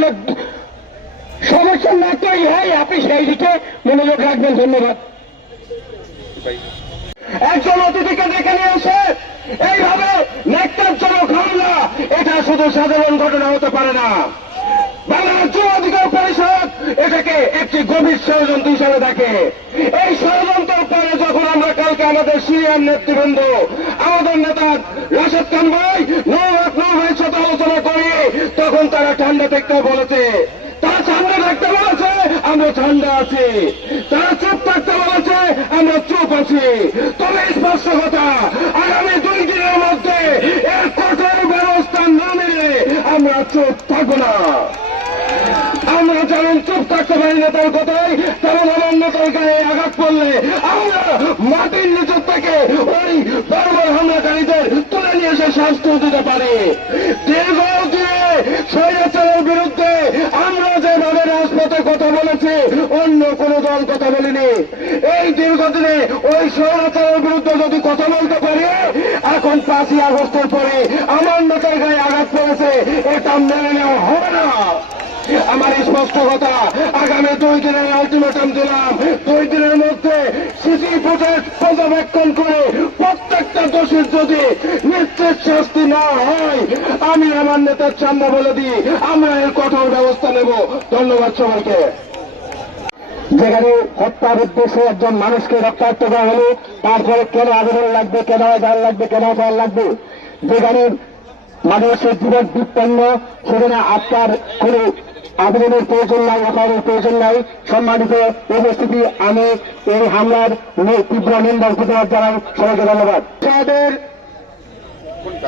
কোনো সমস্যা না তৈরি হয়, আপনি সেই দিকে মনোযোগ রাখবেন, ধন্যবাদ। একজন অতিথিকে ডেকে নিয়ে এসে এইভাবে নেকটারজনক হামলা, এটা শুধু সাধারণ ঘটনা হতে পারে না। বাংলার যুব অধিকার পরিষদ এটাকে একটি গভীর ষড়যন্ত্র হিসাবে দেখে। এই ষড়যন্ত্রের পরে যখন আমরা কালকে আমাদের সিনিয়র নেতৃবৃন্দ, আমাদের নেতা রাশেদ খান ভাই নৌরাত নৌ ভাইয়ের সাথে আলোচনা তখন তারা ঠান্ডা থাকতে বলেছে, তারা ঠান্ডা থাকতে বলেছে, আমরা ঠান্ডা আছি। তারা চুপ থাকতে বলেছে, আমরা চুপ আছি। তবে স্পষ্ট কথা, আগামী দুই দিনের মধ্যে এর কঠোর ব্যবস্থা না নিলে আমরা চুপ থাকব না। আমরা যেমন চুপ থাকতে পারি না তার কথাই, তেমন আমার নেতার গায়ে আঘাত করলে আমরা মাটির নিচের থেকে ওই বর্বর হামলাকারীদের তুলে নিয়ে এসে শাস্তি দিতে পারে। স্বৈরাচারের বিরুদ্ধে আমরা যেভাবে রাজপথে কথা বলেছি, অন্য কোন দল কথা বলিনি। এই দীর্ঘদিনে ওই স্বৈরাচারের বিরুদ্ধে যদি কথা বলতে পারি, এখন পাঁচই আগস্টের পরে আমার নেতার গায়ে আঘাত পড়েছে, এটা মেনে নেওয়া হবে না। আমার স্পষ্ট কথা আগামী দুই দিনের আলটিমেটাম দিলাম। দুই দিনের মধ্যে সিসি ফুটেজ পর্যবেক্ষণ করে প্রত্যেকটা দোষীর যদি নিশ্চিত শাস্তি না হয়, আমি আমার নেতার সামনে বলে দিই, আমরা এর কঠোর ব্যবস্থা নেব। ধন্যবাদ সবাইকে। যেখানে হত্যার উদ্দেশ্যে একজন মানুষকে রক্তাক্ত করা হলো, তারপরে কেন আবেদন লাগবে, কেন আধার লাগবে, কেন আধার লাগবে? যেখানে মানুষের জীবন বিপন্ন, সেখানে আপনার কোন আবেদনের প্রয়োজন নাই অকারের প্রয়োজন নাই। সম্মানিত উপস্থিতি, আমি এই হামলার তীব্র নিন্দা প্রতিবাদ জানাই। সবাইকে ধন্যবাদ। আমাদের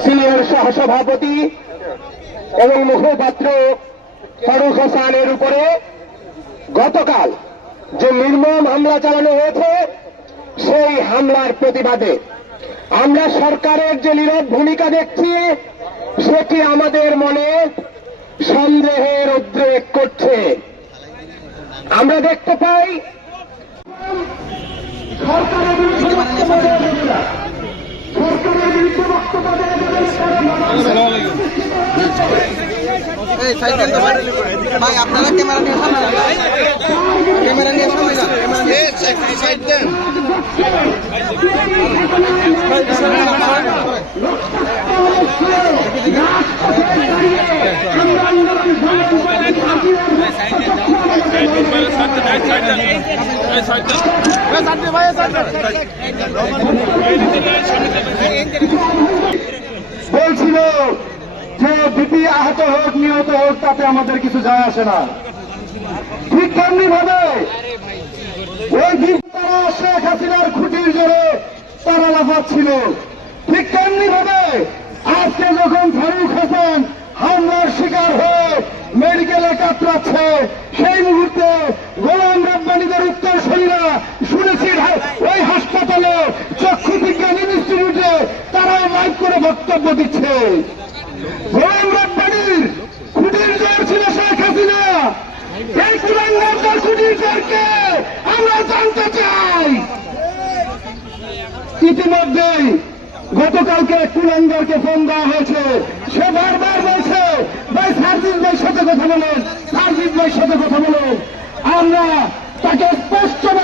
সিনিয়র সহসভাপতি এবং মুখপাত্র ফারুক হাসানের উপরে গতকাল যে নির্মম হামলা চালানো হয়েছে, সেই হামলার প্রতিবাদে আমরা সরকারের যে নীরব ভূমিকা দেখছি, সেটি আমাদের মনে সন্দেহের উদ্রেক করছে। আমরা দেখতে পাই সরকারের বিরুদ্ধে বক্তব্য বিরুদ্ধে বক্তব্য ভাই আপনারা ক্যামেরা নিয়ে সামনে ক্যামেরা নিয়ে সামনে যান সাইড দেন। বলছিল যে বিপি আহত হোক, নিহত হোক, তাতে আমাদের কিছু যায় আসে না। ঠিক তেমনি ভাবে ওই দিন তারা শেখ হাসিনার খুঁটির জোরে তারা লাফাচ্ছিল। ঠিক তেমনি ভাবে আজকে যখন ফারুক হাসান হামলার শিকার হয়ে মেডিকেলে কাতরাচ্ছে, সেই মুহূর্তে শরীরা শুনেছি ওই হাসপাতালে চক্ষু বিজ্ঞান ইনস্টিটিউটে তারাও লাইভ করে বক্তব্য দিচ্ছে। ইতিমধ্যেই গতকালকে কুলাঙ্গারকে ফোন দেওয়া হয়েছে। সে বারবার বলছে, ভাই সার্জিস ভাই সাথে কথা বলেন সার্জিস ভাই সাথে কথা বলেন। আমরা তাকে স্পষ্টভাবে